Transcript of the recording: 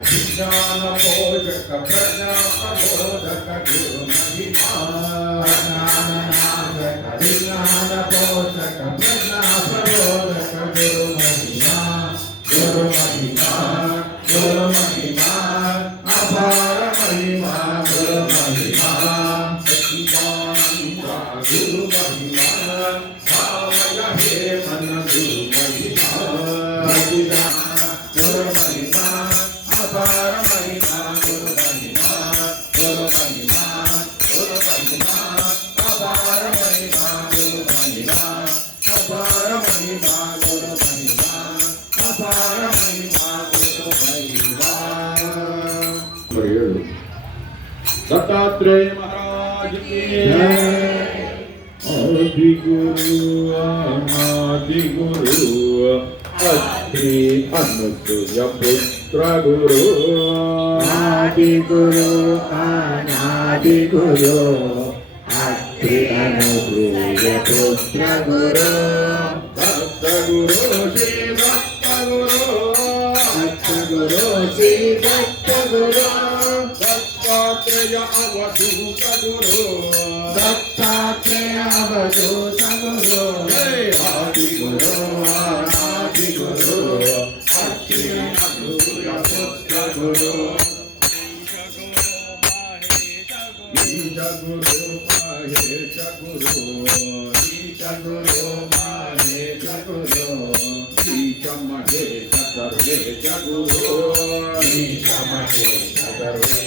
विज्ञान पोषक प्रज्ञा प्रबोधक गुरु महिमा विज्ञान पोषक प्रज्ञा प्रबोधक गुरु महिमा गुरु महिमा गुरु महिमा अपार महिमा गुरु महिमा सच्चिदानंद गुरु महिमा भावय हे मन गुरु महिमा गुरु महिमा अपार महिमा गुरु महिमा गुरु महिमा गुरु महिमा अपार महिमा गुरु महिमा अपार महिमा गुरु महिमा अपार महिमा गुरु महिमा दत्तात्रेय महाराज की आदि गुरु अनादि गुरु अत्रि अनुसूय पुत्र गुरु आदि गुरु अनादि गुरु अत्रि अनुसूय पुत्र गुरु दत्त गुरु श्री दत्त गुरु दत्त गुरु श्री दत्त गुरु दत्तात्रेय अवधूत गुरु दत्तात्रेय अवधूत गुरु आदि गुरु अनादि गुरु अत्रि अनुसूय पुत्र गुरु ईश गुरु महेश गुरु ईश गुरु महेश गुरु ईश महेश सर्वेश गुरु ईश महेश सर्वेश